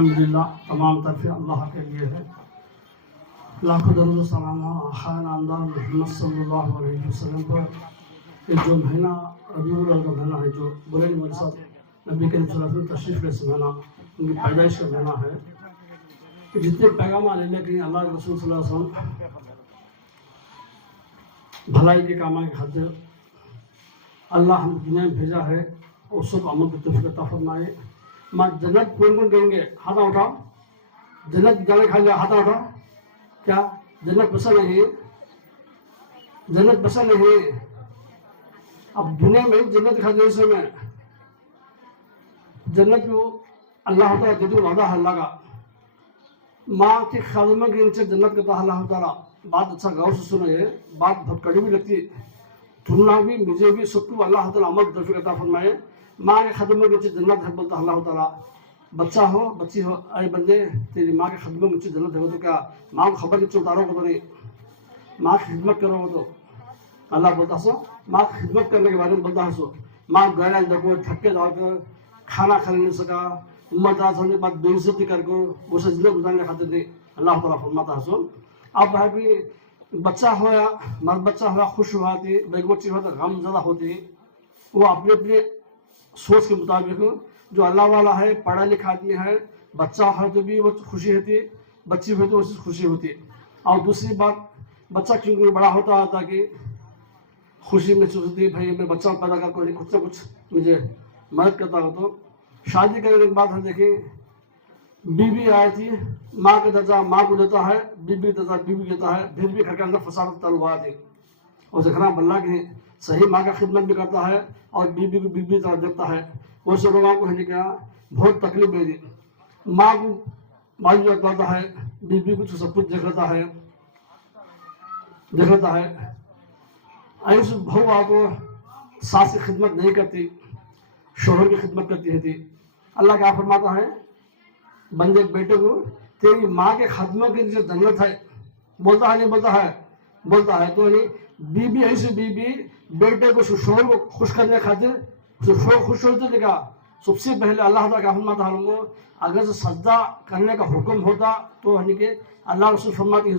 अल्हम्दुलिल्लाह तमाम तरफ़े अल्लाह के लिए है। लाखों दरूद सलाम आखा नामदार मोहम्मद सल्लल्लाहु अलैहि वसल्लम पर। ये जो महीना रबीउल अव्वल का महीना है, जो बुरैन मौलवी साहब नबी करीम सल्लल्लाहु अलैहि वसल्लम तशरीफ़ ले महीना, उनकी पैदाइश का महीना है। कि जितने पैगाम लेने के लिए अल्लाह के रसूल सल्लल्लाहु अलैहि वसल्लम भलाई के कामों की खातिर अल्लाह हम दुनिया में भेजा है, और सब अमल की तौफीक अता फरमाए। माँ जन्नत कौन कौन कहेंगे? हाथ उठाओ। जन्नत जाने खाएंगे, हाथ उठाओ। क्या जन्नत पसंद नहीं? जन्नत पसंद नहीं। अब दुनिया में जन्नत दिखा दे में जन्नत को अल्लाह ताला दे दो, वादा है अल्लाह का। माँ के खादिमा के नीचे जन्नत का अल्लाह ताला। बात अच्छा गौर से सुनो, ये बात बहुत कड़ी भी लगती है, तुमना भी मुझे भी सबको अल्लाह ताला अमल की तौफीक अता फरमाए। माँ के खदमों के नीचे जन्नत है, बोलता अल्लाह ताला। बच्चा हो बच्ची हो, अरे बंदे तेरी माँ के खदमों के नीचे जन्नत है, तो क्या माँ को खबर नीचे उतारोगे तो नहीं? माँ की खिदमत करोगे तो अल्लाह बोलता सो। माँ की खिदमत करने के बारे में बोलता है सो। माँ गैर देखो थके जाकर खाना खा नहीं सका, उम्मत होने के बाद बेइज्जती करके वो से जिंदगी गुजारने खातिर नहीं, अल्लाह ताला फरमाता है सो। अब है कि बच्चा हो या मर्द बच्चा हो, खुश हुआ थी, बेग बच्ची हो तो गम ज़्यादा होती, वो अपने अपने सोच के मुताबिक। जो अल्लाह वाला है, पढ़ा लिखा आदमी है, बच्चा है तो भी वो खुशी होती, बच्ची हो तो उससे खुशी होती। और दूसरी बात, बच्चा क्योंकि बड़ा होता है कि खुशी महसूस होती है, भाई मैं बच्चा पैदा कर कोई कुछ ना कुछ मुझे मदद करता हो। तो शादी करने के बाद हम देखें, बीवी आई थी, माँ का दर्जा माँ को देता है, बीबी का दर्जा बीबी देता है, फिर भी घर के अंदर फसाद तलवा थी। और देखना बल्ला की सही माँ का खिदमत भी करता है और बीबी को बीबी तरह देखता है। वो सब लोगों को है क्या बहुत तकलीफ दे दी। माँ को मालूम रखता है, बीबी को तो सब कुछ देख लेता है। ऐसे बहू आपको सास की खिदमत नहीं करती, शोहर की खिदमत करती है। अल्लाह क्या फरमाता है बंदे बेटे को, तेरी माँ के खदमों की जो जन्नत है, बोलता है नहीं बोलता है? बोलता है। तो नहीं बीबी ऐसी बीबी बेटे को शोहर को खुश करने खातिर शोहर खुश होते देखा, सबसे पहले अल्लाह ताला क्या फरमाता है उनको, अगर से सजदा करने का हुक्म होता तो यानी कि अल्लाह रसूल फरमाते हैं,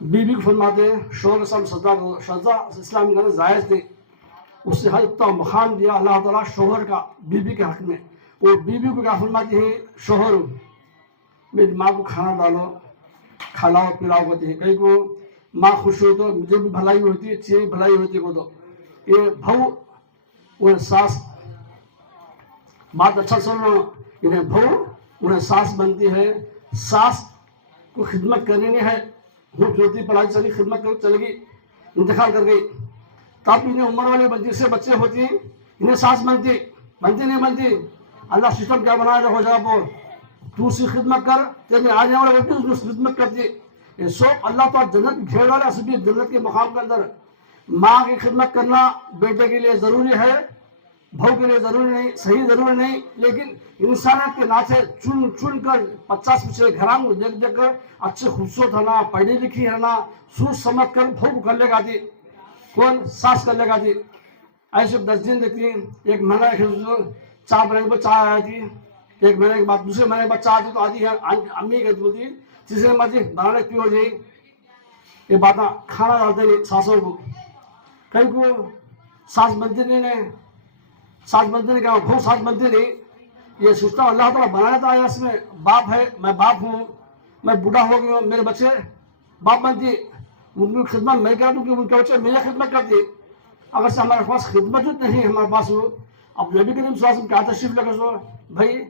बीबी को फरमाते शोहर के सामने सजदा करो। सजदा इस्लामी का जायज़ थे, उससे हर इतना मकाम दिया अल्लाह ताला शोहर का बीबी के हक में। वो बीबी को क्या फरमाती है, शोहर मेरी माँ को खाना डालो, खिलाओ पिलाओ कहती है। कहीं को माँ खुश हो तो मुझे भी भलाई होती है, चीज़ भलाई होती है। को तो ये भाव उन्हें सास, बात अच्छा सुनो, इन्हें भाव उन्हें सास बनती है। सास को खिदमत करनी नहीं है, वो ज्योति पढ़ाई चली खिदमत कर चलेगी, इंतकाल कर गई, तब इन्हें उम्र वाली बनती से बच्चे होती हैं, इन्हें सास बनती नहीं बनती। अल्लाह सिस्टम क्या बनाया हो जगह पर, तू उसकी खिदमत कर, तेरे आने वाले व्यक्ति उसकी खिदमत करती। ये सब अल्लाह तो जन्नत घेर डाला सभी जन्नत के मकाम के अंदर। माँ की खिदमत करना बेटे के लिए ज़रूरी है, बहू के लिए ज़रूरी नहीं, सही ज़रूरी नहीं, लेकिन इंसानियत के नाते चुन चुन कर 50 पिछले घरान को देख देख कर अच्छे खूबसूरत है ना, पढ़ी लिखी है ना, सोच समझ कर बहू को कर लेगा थी, कौन सास कर लेगा थी। ऐसे 10 दिन देखती, एक महीना चाय बनाने पर चाय आई थी, एक महीने के बाद दूसरे महीने के बाद चाय आती तो आती है अम्मी कहती बोलती, तीसरे मर्जी बनाने की हो जाए। ये बात खाना डालते नहीं सासों को, कहीं को सास बनती नहीं, सास बनती नहीं, क्या बहुत सास बनती नहीं। ये सिस्टम अल्लाह ताला बनाया था, इसमें बाप है, मैं बाप हूँ, मैं बूढ़ा हो गया हूँ, मेरे बच्चे बाप बनती, उनकी खिदमत मैं कर दूँ कि उनके बच्चे मेरी खिदमत करती। अगर से हमारे पास खिदमत नहीं है हमारे पास हो, अब नबी करीम सल्लल्लाहु अलैहि वसल्लम क्या तशरीफ लगे सो, भाई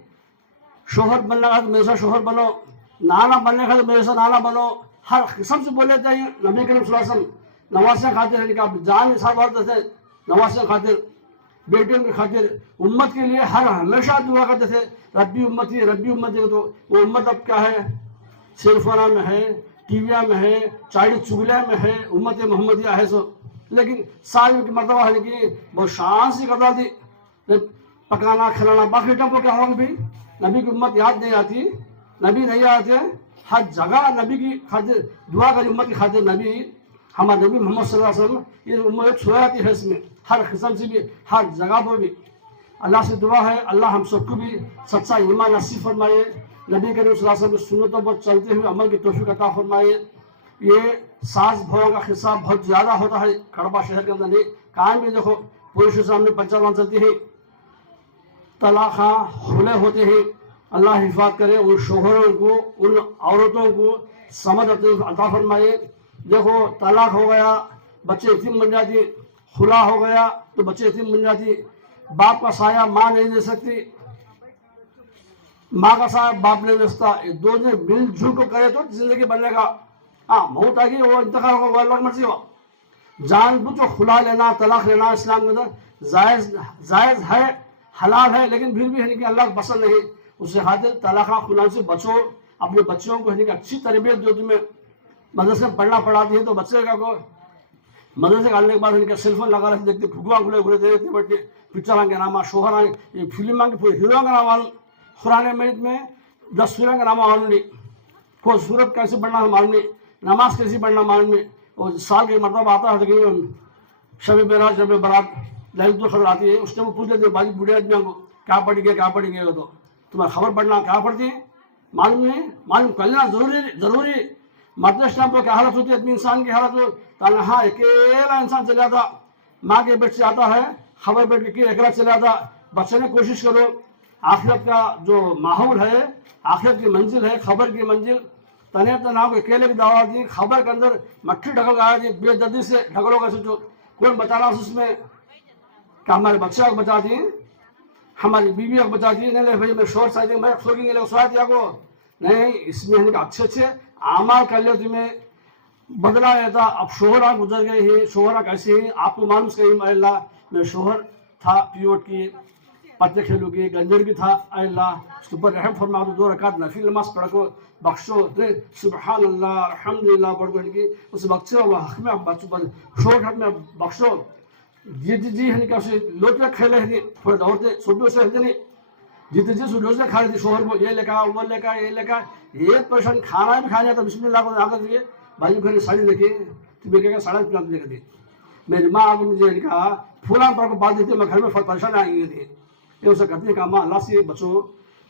शोहर बनने का तो मेरे साथ शोहर बनो, नाना बनने का तो मेरे साथ नाना बनो, हर किस्म से बोले थे नबी करीम सल्लल्लाहु अलैहि वसल्लम। नवासे खातिर जान साथ वाले थे, नवासे खातिर, बेटियों की खातिर, उम्मत के लिए हर हमेशा दुआ करते थे, रब्बी उम्मती रब्बी उम्मती। तो वो उम्मत अब क्या है, सेलफोना में है, टीविया में है, चाइल्ड चुगलिया में है, उम्मत मोहम्मदिया है सो। लेकिन साल की मरतबा है कि बहुत शान से करता थी पकाना खिलाना। बाकी टाइम को क्या होगा भाई, नबी की उम्मत याद नहीं आती, नबी नहीं आते, हर जगह नबी की खातिर दुआ करी, उम्मत की खातिर नबी, हमारे नबी मोहम्मद सल्लल्लाहु अलैहि वसल्लम, ये उम्मत सोया आती है इसमें, हर किस्म से भी हर जगह पर भी। اللہ سے دعا ہے اللہ ہم سب کو بھی سچا ایمان نصیب فرمائے، نبی کریم صلی اللہ علیہ وسلم کی سنتوں پر چلتے ہوئے عمل کی توفیق عطا فرمائے۔ یہ ساز بھوؤں کا حصہ بہت زیادہ ہوتا ہے کڑبا شہر کے اندر، نہیں کہاں بھی دیکھو پولیس کے سامنے پنچاوان چلتی ہے، طلاق کھلے ہوتے ہیں۔ اللہ حفاظت کرے ان شوہروں کو، ان عورتوں کو سمجھ عطا فرمائے۔ دیکھو طلاق ہو گیا بچے یتیم بن جاتی، خلا ہو گیا تو بچے یتیم بن جاتی، باپ کا سایہ ماں نہیں دے سکتی، ماں کا سایہ باپ نہیں دے سکتا، یہ دونوں مل جل کو کرے تو زندگی بننے کا۔ ہاں موت آ گئی وہ انتقال ہوگا، وہ اللہ کی مرضی ہو۔ جان بوجھ کو خلا لینا، طلاق لینا اسلام کے اندر جائز ہے، حلال ہے، لیکن پھر بھی ہے کہ اللہ کو پسند نہیں۔ اس سے خاطر طلاق خلا سے بچو، اپنے بچوں کو ہے کہ اچھی تربیت جو تمہیں مدرسے میں پڑھنا پڑھاتی ہے تو بچے کا کو مدرسے ڈالنے کے بعد ان کا سیل فون لگا رہتے دیکھتے پھگوا گھلے گھلے دے دیتے بیٹھے، پکچر کے نام شوہر یہ فلم کے پورے ہیرو کا نام معلوم، قرآن مجید میں 10 سورہ کا نام معلوم نہیں، کوئی سورت کیسے پڑھنا ہے معلوم نہیں، نماز کیسے پڑھنا معلوم نہیں، اور سال کے مرتبہ آتا ہے کہ شب معراج شب برات للیت القدر آتی ہے، اس ٹائم پوچھ لیتے باجی بوڑھے آدمیوں کو کیا پڑھی گئے کیا پڑھی گئے، تو تمہیں خبر پڑھنا کیا پڑھتی ہے معلوم نہیں، معلوم کرنا ضروری۔ مرتے ٹائم پر کیا حالت ہوتی ہے آدمی انسان کی حالت ہو، تنہا اکیلا انسان چل جاتا، ماں کے پیٹ سے آتا ہے خبر بیٹھ کے اکیلا چل جاتا۔ بچے نے کوشش کرو آخرت کا جو ماحول ہے، آخرت کی منزل ہے، خبر کی منزل، تنہا تنہا کو اکیلے کی دعوت دی، خبر کے اندر مٹھی ڈھکل آیا دی، بے دردی سے ڈھکلو کا سوچو کون بچانا اس میں، کہ ہمارے بچے کو بچا دیے، ہماری بیوی کو بچا دیے، نہیں بھائی میں شور سائی دیں میں سو گیں گے سوائے دیا کو نہیں، اس میں اچھے اعمال کر لے تمہیں بدلا رہتا۔ اب شوہرہ گزر گئے ہیں، شوہرہ کیسے ہیں آپ کو معلوم کہیں اے اللہ میں شوہر تھا پیوٹ کی پتے کھیلو کی گنجر بھی تھا، اے اللہ اس کے اوپر رحم فرما دو، 2 رکعت نفل نماز پڑھ کو بخشو، سبحان اللہ الحمدللہ پڑھ کو ان کی اس بخشو حق میں شوہر حق میں بخشو۔ جی ہے کہ اسے لوٹے کھیلے ہیں تھوڑے دوڑتے سوڈو سے ہلتے نہیں، جتنے جی سوڈو سے کھا رہے تھے شوہر کو یہ لے کا وہ لے کا یہ لے کا، یہ پریشان کھانا بھی کھانا تھا بسم اللہ کو آگر دیے بھائی گھر ساڑی دیکھے تمہیں کہا ساڑی پلاٹ دے دی، میری ماں آگے مجھے کہا پھولان پر کو بات دیتی میں گھر میں پریشان آئی گئی تھی، یہ اسے کہتے ہیں کہ ماں اللہ سے بچو۔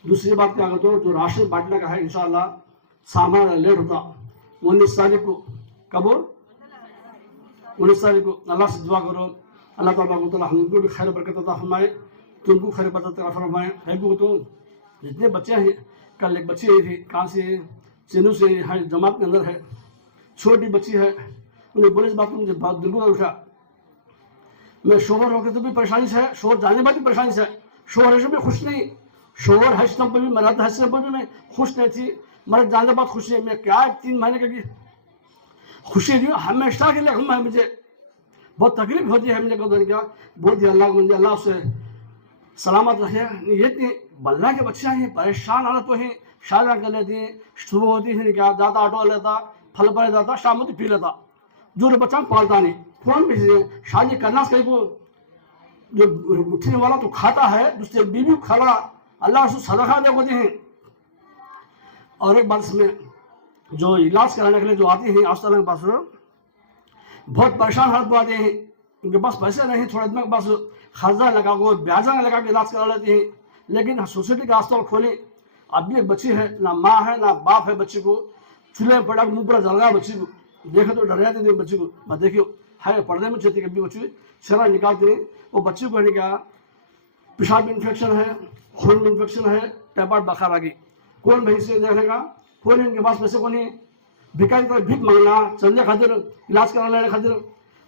دوسری بات کیا کہتے ہو جو راشن بانٹنے کا ہے انشاءاللہ سامان لیٹ ہوتا 19 تاریخ کو، کب 19 تاریخ کو، اللہ سے دعا کرو اللہ تعالیٰ کو تعالیٰ ہم کو بھی خیر برکت عطا فرمائے، تم کو خیر برکت عطا فرمائے۔ ہے کو تو جتنے بچے ہیں، کل ایک بچی آئی تھی کہاں سے چینو سے ہے جماعت کے اندر ہے، چھوٹی بچی ہے، انہیں بولے اس بات کو مجھے بہت دل کو اٹھا، میں شوہر ہو کے تو بھی پریشانی سے ہے، شوہر جانے بعد بھی پریشانی سے ہے، شوہر ایسے بھی خوش نہیں، شوہر حسن پر بھی مرد حسن پر بھی میں خوش نہیں تھی، مرد جانے بعد خوش ہے، میں کیا 3 مہینے کی خوشی دی ہمیشہ کے لیے ہے، مجھے بہت تکلیف ہوتی ہے مجھے کو کیا بول دیا اللہ کو، مجھے اللہ سے سلامت رکھے۔ یہ اتنی بلّہ کے بچے ہیں پریشان حالت تو ہیں، شادیاں کر لیتی ہیں، صبح ہوتی ہے کیا جاتا آٹو لیتا پھل پڑے جاتا شام ہوتی پی لیتا، جو بچہ پالتا نہیں کون بھی شادی کرنا کہیں کو جو اٹھنے والا تو کھاتا ہے، دوسرے بیوی کھانا اللہ اس کو صدقہ دے ہوتے ہیں۔ اور ایک بات اس میں جو علاج کرانے کے لیے جو آتے ہیں آسپتال کے پاس بہت پریشان حالت میں آتے ہیں، ان کے پاس پیسے نہیں، تھوڑے آدمی کے پاس خرچہ لگا کو بیاجہ لگا کے علاج کرا لیتے ہیں، لیکن سوسائٹی کا ہسپتال کھولے اب بھی ایک بچی ہے نہ ماں ہے نہ باپ ہے، بچی کو چولہے پڑا منہ پر جل گیا، بچی کو دیکھے تو ڈر جاتے تھے بچی کو، میں دیکھیو ہے پردے میں چلتی کبھی بچی شرح نکالتے ہیں، وہ بچی کو کیا پیشاب انفیکشن ہے، خون میں انفیکشن ہے، ٹیپاٹ بخار آ گئی، کون بھائی سے دیکھنے کا، کون ان کے پاس پیسے کو نہیں، بھکاری کو بھیک مانگنا چندے خاطر علاج کرانے خاطر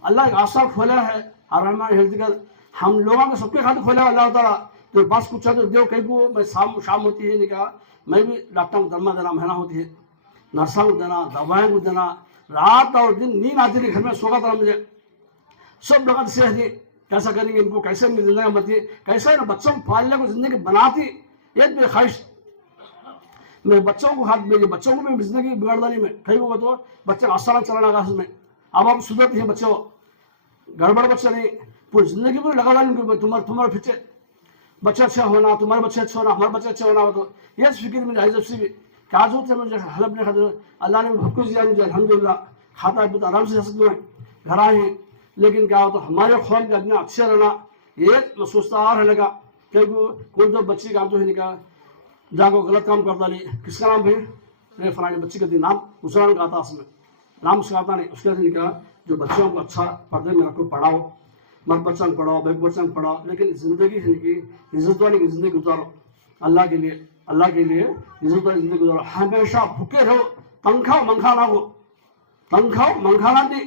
اللہ ایک آسان کھولا ہے، الرحمن ہیلتھ کیئر ہم لوگوں کو سب کے خاطر کھولا ہے اللہ تعالیٰ، تو پاس کچھ تو دیو کہیں کو میں شام ہوتی ہے کہا میں بھی ڈاکٹر کو درما دینا مہینہ ہوتی ہے، نرسوں کو دینا دوائیں کو دینا، رات اور دن نیند آتی تھی گھر میں سوگا تھا مجھے، سب لوگوں سے تھی کیسا کریں گے ان کو، کیسے میری زندگی بنتی، کیسے بچوں کو پالنے کو زندگی بناتی، ایک بھی خواہش میرے بچوں کو ہاتھ میرے بچوں کو بھی زندگی بگاڑ دانی میں کہیں کو تو بچے آسان چلانا گا اس میں، اب آپ سدھرتے ہیں بچوں گڑبڑ بچہ نہیں پوری زندگی پوری لگا ڈالیں تمہارے پیچھے بچہ اچھا ہونا، تمہارے بچے اچھا ہونا، ہمارے بچے اچھا ہونا ہو، تو یہ فکر میں جائز سے بھی کیا ضرورت ہے مجھے حلب نہیں کھاتے، اللہ نے بہت کچھ دیا مجھے الحمدللہ، کھاتا ہے آرام سے سکتے ہیں گھر آئے ہیں، لیکن کیا ہو تو ہمارے قوم کے اتنا اچھا رہنا، یہ میں سوچتا آ رہنے کا کہ کوئی تو بچی کا جو ہے نکا جاگو غلط کام کرتا نہیں کس کا نام ہے نہیں فلانے بچی کا نام مسلمان کا آتا اس میں نام اس کا آتا نہیں اس کے نکا جو بچوں کو اچھا پردے میں رکھو پڑھاؤ مرد بچہ کو پڑھاؤ بیک بچہ کو پڑھاؤ لیکن زندگی ہے کی عزت والی زندگی گزارو اللہ کے لیے عزت والی زندگی گزارو ہمیشہ بھوکے رہو تنخواہ منخواہ نہ ہو تنخواہ منخواہ نہ دی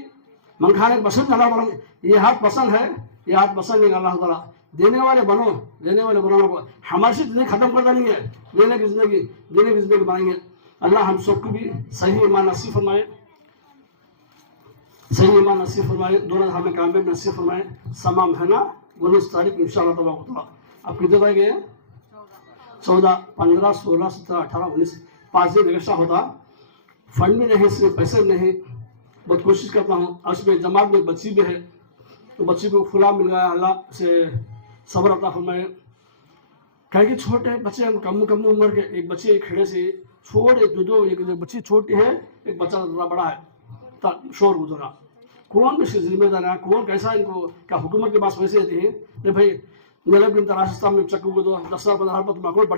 منخوانے کو پسند اللہ بڑھو یہ ہاتھ پسند ہے یہ ہاتھ پسند نہیں اللہ تعالیٰ دینے والے بنو کو ہماری زندگی ختم کرتا نہیں ہے دینے کی زندگی بنائیں گے اللہ ہم سب کو بھی صحیح ایمان نصیب فرمائے دونوں ہمیں کامیاب نصیب فرمائے سما مہینہ 19 تاریخ انشاءاللہ تعالیٰ اب کتنے تاریخ ہے 14 15 16 17 18 19 5 دن ایکسٹرا ہوتا فنڈ بھی نہیں صرف پیسے نہیں بہت کوشش کرتا ہوں اس میں جماعت میں بچی بھی ہے تو بچی کو کھلا مل گیا اللہ سے صبر عطا فرمائے کہ چھوٹے بچے ہم کم عمر کے ایک بچے ایک کھڑے سے چھوٹے ایک بچی چھوٹی ہے ایک بچہ ذرا بڑا ہے شور گزرا کون بھی ذمہ دار ہے کون کیسا ان کو کیا حکومت کے پاس پیسے دیتے ہیں نہیں بھائی میرے بھی راجستھان میں چکو کو 10,000 15,000 پر تم اکاؤنٹ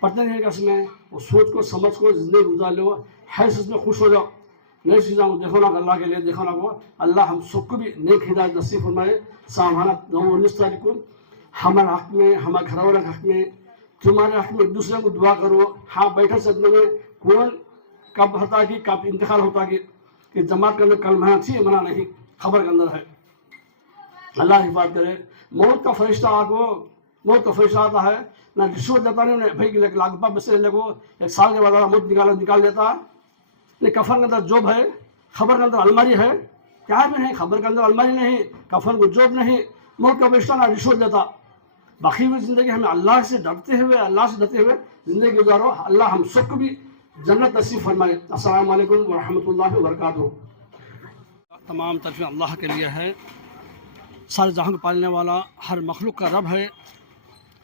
پڑھتے ہیں کہ اس میں وہ سوچ کو سمجھ کو زندگی گزار لو ہے اس میں خوش ہو جاؤ نئی چیزوں کو دیکھو نا اللہ کے لیے دیکھو نا کو اللہ ہم سب کو بھی نیک ہدایت نصیب فرمائے سامانہ 19 تاریخ کو ہمارے حق میں ہمارے گھر والے کے حق میں تمہارے حق میں ایک دوسرے کو دعا کرو ہاں بیٹھے سجنے میں کون کب ہوتا کہ کب انتقال ہوتا کہ جماعت کے اندر کل منع تھی منع نہیں خبر کے اندر ہے اللہ حفاظت کرے موت کا فرشتہ آتا ہے نہ رشوت دیتا نہیں انہیں بھائی لاکھ روپیہ بچے لے کو ایک سال کے بعد موت نکال دیتا نہیں کفن کے اندر جوب ہے خبر کے اندر الماری ہے کیا بھی نہیں خبر کے اندر الماری نہیں کفن کو جوب نہیں موت کا فرشتہ نہ رشوت دیتا باقی ہوئی زندگی ہمیں اللہ سے ڈرتے ہوئے زندگی گزارو اللہ ہم سب کو بھی جنت نصیب فرمائے السلام علیکم ورحمۃ اللہ وبرکاتہ تمام طرفیں اللہ کے لیے ہے سارے جہاں کو پالنے والا ہر مخلوق کا رب ہے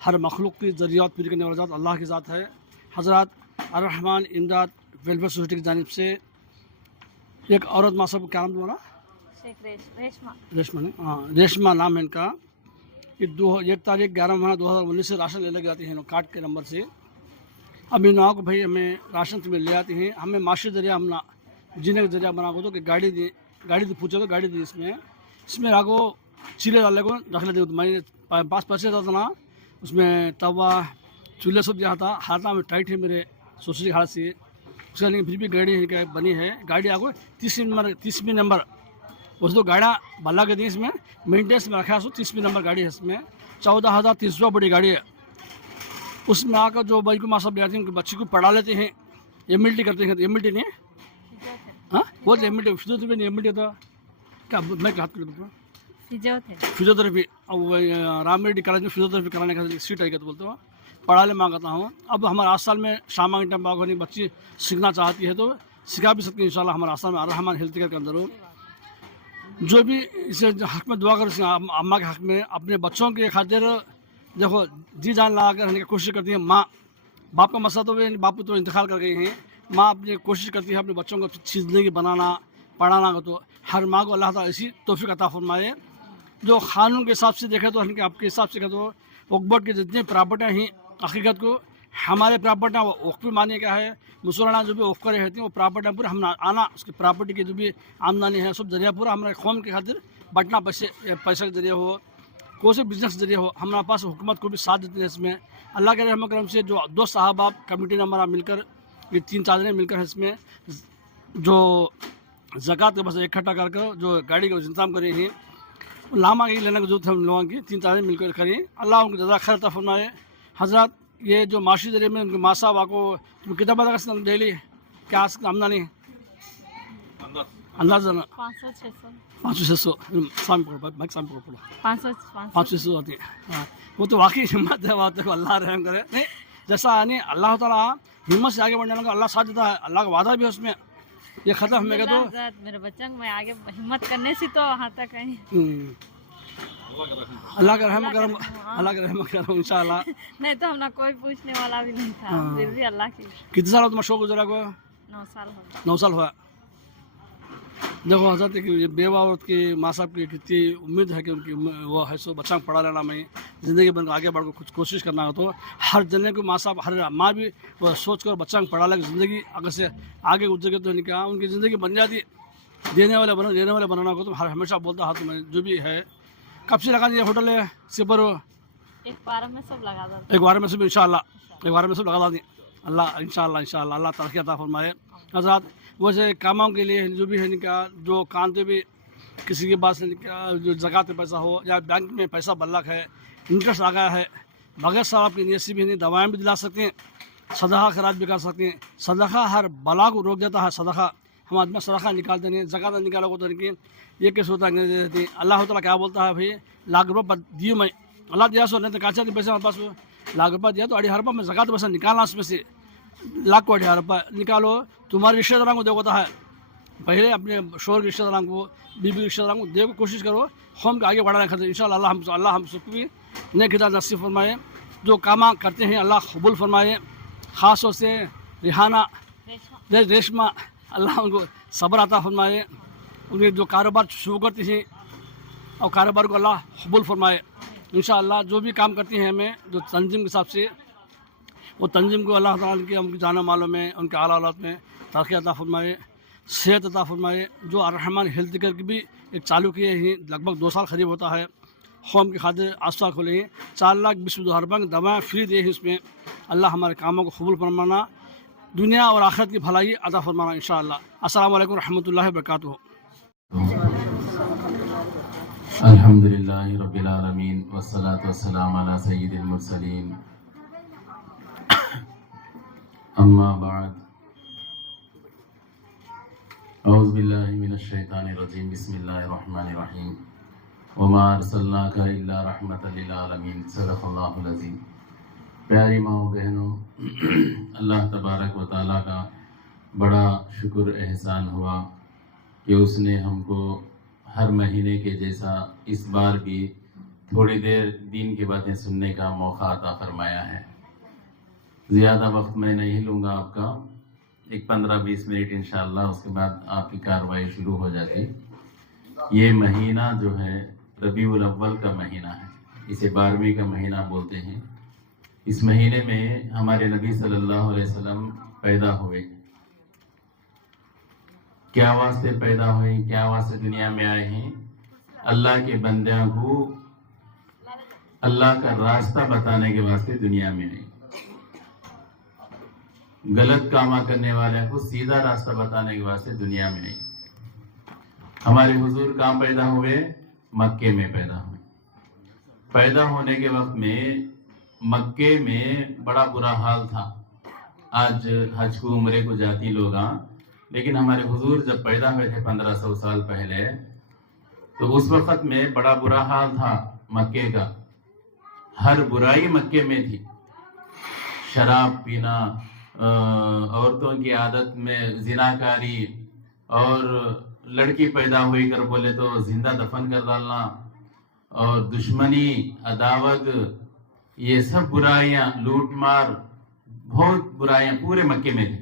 ہر مخلوق کی ضروریات پوری کرنے والا ذات اللہ کی ذات ہے حضرات الرحمن امداد ویلفیئر سوسائٹی کی جانب سے ایک عورت ماں صاحب کو کیا نام تمہارا ریشما نام ہے ان کا یہ 1 تاریخ 11 مہینہ 2019 سے راشن لے جاتے ہیں کارڈ کے نمبر سے اب ان لوگوں کو بھائی ہمیں راشن تمہیں لے آتے ہیں ہمیں معاشی ذریعہ ہم جینے کا ذریعہ بنا کو تو کہ گاڑی دی پوچھے تو گاڑی دی اس میں راگو چیلے ڈالے کو رکھ لیتے میں پاس پیسے تھا نا اس میں توا چولہے سب دیا تھا ہاتھ میں ٹائٹ ہے میرے سوسائٹی ہاتھ سے اس کا لیکن پھر بھی گاڑی بنی ہے گاڑی آگو 30 نمبر اس تو گاڑیاں بھلا کے دی اس میں مینٹینس میں رکھا 30 نمبر گاڑی ہے اس میں 14,300 بڑی گاڑی ہے اس میں آ کر جو بھائی کو ماں صاحب لے آتے ہیں ان کے بچے کو پڑھا لیتے ہیں MLT کرتے ہیں MLT نہیں ہاں وہ تو MLT فزیوتھراپی نہیں MLT تھا کیا میں ہاتھ کر فزیوتھراپی رام ریڈی کالج میں فزیوتھراپی کرانے کا سیٹ آئی گا تو بولتے ہو پڑھا لے مانگتا ہوں اب ہمارے آس سال میں شام کے ٹائم باغ بچی سیکھنا چاہتی ہے تو سکھا بھی سکتی ہیں انشاءاللہ ہمارے آس سال میں الرحمن ہیلتھ کیئر کے اندر ہو جو بھی اسے حق میں دعا کر اماں کے حق میں اپنے بچوں کے خاطر دیکھو جی جان لگا کر رہنے کی کوشش کرتی ہے ماں باپ کا مسئلہ تو باپ تو انتقال کر گئی ہیں ماں اپنی کوشش کرتی ہے اپنے بچوں کو اچھی زندگی بنانا پڑھانا کا تو ہر ماں کو اللہ تعالیٰ اسی توفیق عطا فرمائے جو قانون کے حساب سے دیکھے تو آپ کے حساب سے کہ تو اکبر کی جتنی پراپرٹیاں ہیں حقیقت کو ہمارے پراپرٹیاں وہ وقفی معنی کیا ہے مسلمان جو بھی وقف کرے رہتے ہیں وہ پراپرٹیاں پورا ہم آنا اس کی پراپرٹی کی جو بھی آمدنی ہے سب ذریعہ پورا ہمارے قوم کے خاطر بٹنا پیسے کے ذریعے ہو کوئی سے بزنس کے ذریعے ہو ہمارے پاس حکومت کو بھی ساتھ دیتے ہیں اس میں اللہ کے رحم کرم سے جو 2 صاحب آپ کمیٹی نمبر مل کر یہ 3 چادریں مل کر اس میں جو زکوٰۃ کے بس اکٹھا کر جو گاڑی کا انتظام کر رہے ہیں لاما کی لینے کی ضرورت ہے ان لوگوں کی 3 چادریں مل کر کریں اللہ ان کو جزا خیر عطا فرمائے حضرات یہ جو معاشی ذریعے میں ان کے ماں صاحب آپ کو کتنا پتا کا ڈیلی کیا آمدنی اندازہ 500-600 500-600 آتی ہے وہ تو واقعی ہمت ہے بات کو اللہ رحم کرے نہیں جیسا یعنی اللہ تعالیٰ ہمت سے آگے بڑھنے لگا اللہ ساتھ دیتا ہے اللہ کا وعدہ بھی ہے اس میں یہ ختم میں تو میرے بچوں کو میں آگے ہمت کرنے سے تو وہاں تک آئیں اللہ کا رحم کرم انشاءاللہ نہیں تو ہمیں کوئی پوچھنے والا بھی نہیں تھا پھر بھی اللہ کی کتنے سال تمہارا شوق گزرا کو 9 سال ہو 9 سال ہوا देखो हजरत कि बेवा औरत की माँ साहब की कितनी उम्मीद है कि उनकी वो है सो बच्चा पढ़ा लेना में ज़िंदगी बन आगे बढ़ कर कुछ कोशिश करना हो तो हर जने को माँ साहब हर माँ भी वो सोच कर बच्चा पढ़ा ले ज़िंदगी अगर से आगे गुजर के तो नहीं कहा उनकी ज़िंदगी बन जाती देने वाले बनाना को तो हर हमेशा बोलता हाँ तुम्हें जो भी है कब से लगा दिया होटल है सिपर एक बार में सब लगा दो। एक बार में सब इंशाल्लाह एक बार में सब लगा दें अल्लाह इंशाल्लाह अल्लाह तरक्की अता फरमाए। हज़रत वैसे कामों के लिए जो भी है निका जो कानते भी किसी के पास जो ज़कात पे पैसा हो या बैंक में पैसा बल्लक है इंटरेस्ट आ गया है बगैर सवाब की नीयत से भी नहीं दवाएँ भी दिला सकते हैं सदका खराज भी कर सकते हैं। सदका हर बला को रोक देता है सदका हम आदमी सदका निकालते नहीं ज़कात निकालोगे तो नहीं ये कैसे होता है अल्लाह ताला क्या बोलता है भाई लाख रुपये दियो मैं अल्लाह दिया सो नहीं तो काचा पैसे हमारे पास लाख रुपये दिया तो 2.5 में ज़कात पैसा निकालना उसमें से लाख को 2.5 निकालो तुम्हारे रिश्तेदारों को देखो है पहले अपने शोहर के रिश्तेदारों को बीबी के रिश्तेदारों को देखो कोशिश करो हम को आगे बढ़ाने खाते इंशाल्लाह अल्लाह हम सबको भी नेक हिदायत नसीब फरमाए। जो काम करते हैं अल्लाह कबूल फरमाए ख़ास तौर से रिहाना रेशमा अल्लाह उनको सब्र अता फरमाए उनके जो कारोबार शुरू करती हैं और कारोबार को अल्लाह कबूल फरमाए इंशाअल्लाह। जो भी काम करती हैं हमें जो तंजीम के हिसाब से वो तंजीम को अल्लाह ताला के उनके जाना मालों में उनके आला औलाद में तरक्की अता फरमाए सेहत अता फरमाए। जो अर्रहमान हेल्थ केयर की भी एक चालू किए हैं लगभग 2 साल करीब होता है होम की खातिर आस्था खोले हैं 4,20,000 दवाएँ फ्री दी हैं उसमें अल्लाह हमारे कामों को कबूल फरमाना दुनिया और आखिरत की भलाई अता फरमाना इंशाअल्लाह। अस्सलामु अलैकुम रहमतुल्लाहि व बरकातुहू। अल्हम्दुलिल्लाहि रब्बिल आलमीन वस्सलातु वस्सलामु अला सय्यिदिल मुरसलीन अम्मा बाद औज़ु बिल्लाहि मिनश शैतानिर रजीम बिस्मिल्लाहिर रहमानिर रहीम वमा अरसलनाका इल्ला रहमतल लिल आलमीन सदक़ल्लाहुल अज़ीम। प्यारी माओ बहनों अल्लाह तबारक व तआला का बड़ा शुक्र एहसान हुआ कि उसने हमको हर महीने के जैसा इस बार भी थोड़ी देर दीन की बातें सुनने का मौका अता फरमाया है। ज़्यादा वक्त मैं नहीं लूँगा आपका एक 15-20 मिनट इंशाअल्लाह उसके बाद आपकी कार्रवाई शुरू हो जाती। ये महीना जो है रबीउल अव्वल का महीना है इसे 12वीं का महीना बोलते हैं। इस महीने में हमारे नबी सल्लल्लाहु अलैहि वसल्लम पैदा हुए। क्या वास्ते पैदा हुए क्या वास्ते दुनिया में आए हैं अल्लाह के बंदियों को अल्लाह का रास्ता बताने के वास्ते दुनिया में आए गलत कामा करने वाले को सीधा रास्ता बताने के वास्ते दुनिया में आए। हमारे हुजूर कहाँ पैदा हुए मक्के में पैदा हुए। पैदा होने के वक्त में मक्के में बड़ा बुरा हाल था। आज हज को उम्रे को जाती लोग लेकिन हमारे हुजूर जब पैदा हुए थे 1500 साल पहले तो उस वक्त में बड़ा बुरा हाल था मक्के का। हर बुराई मक्के में थी। शराब पीना औरतों की आदत में जिनाकारी और लड़की पैदा हुई कर बोले तो जिंदा दफन कर डालना और दुश्मनी अदावत ये सब बुराइयां लूट मार बहुत बुराइयां पूरे मक्के में थी।